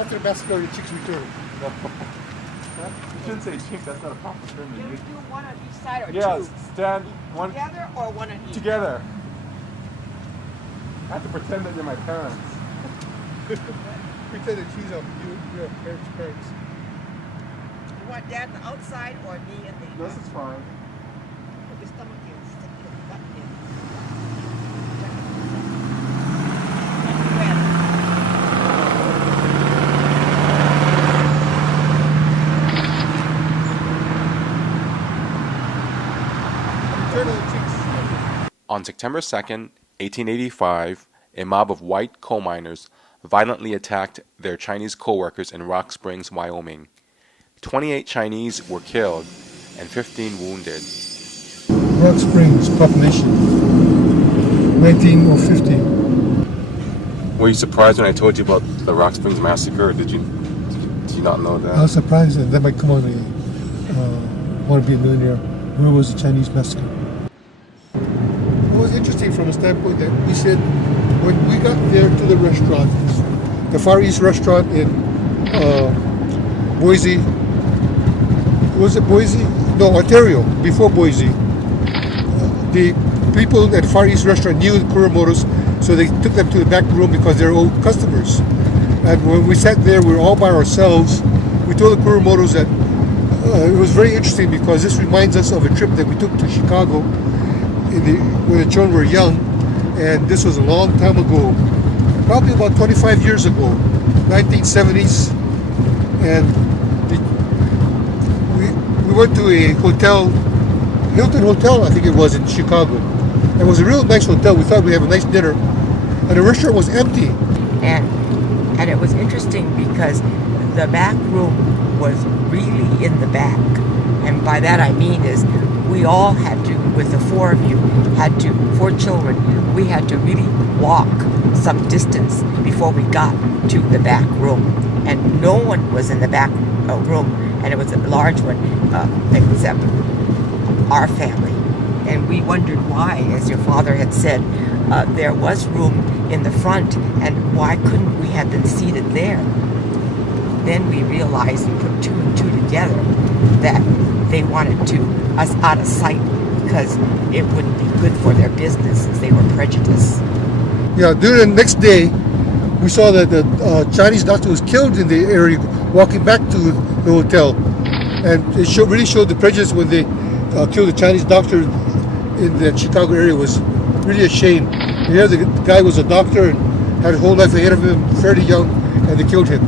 After the massacre, the chicks returned. You shouldn't say chick, that's not a proper term. You do one on each side or Yeah, two? stand one Together or one on each? together. I have to pretend that you're my parents. Pretend that she's your parents. You want Dad on the outside or me in the... This is fine. Put your stomach in, stick your butt in. Turn on the cheeks. On September 2nd, 1885, a mob of white coal miners violently attacked their Chinese co-workers in Rock Springs, Wyoming. 28 Chinese were killed and 15 wounded. Rock Springs population 1950. Were you surprised when I told you about the Rock Springs massacre, or did you not know I that? was surprised that might come on a Want to Be a Millionaire. Where was the Chinese massacre? It was interesting from the standpoint that we said when we got there to the restaurant, the Far East restaurant in Boise. Was it Boise? No, Ontario. Before Boise, the people at Far East restaurant knew the Kuromotos, so they took them to the back room because they're old customers. And when we sat there, we were all by ourselves. We told the Kuromotos that it was very interesting because this reminds us of a trip that we took to Chicago when the children were young, and this was a long time ago, probably about 25 years ago, 1970s, and we went to a hotel, Hilton Hotel, I think it was, in Chicago. It was a real nice hotel. We thought we'd have a nice dinner, and the restaurant was empty. And it was interesting because the back room was really in the back. And by that I mean is we all had to, with the four of you, four children, we had to really walk some distance before we got to the back room. And no one was in the back room, and it was a large one, except our family. And we wondered why, as your father had said, there was room in the front, and why couldn't we have been seated there? Then we realized, we put two and two together, that they wanted us out of sight because it wouldn't be good for their business, as they were prejudiced. Yeah, during the next day, we saw that the Chinese doctor was killed in the area walking back to the hotel. And it really showed the prejudice when they killed the Chinese doctor in the Chicago area. Was really a shame. Here the guy was a doctor and had a whole life ahead of him, fairly young, and they killed him.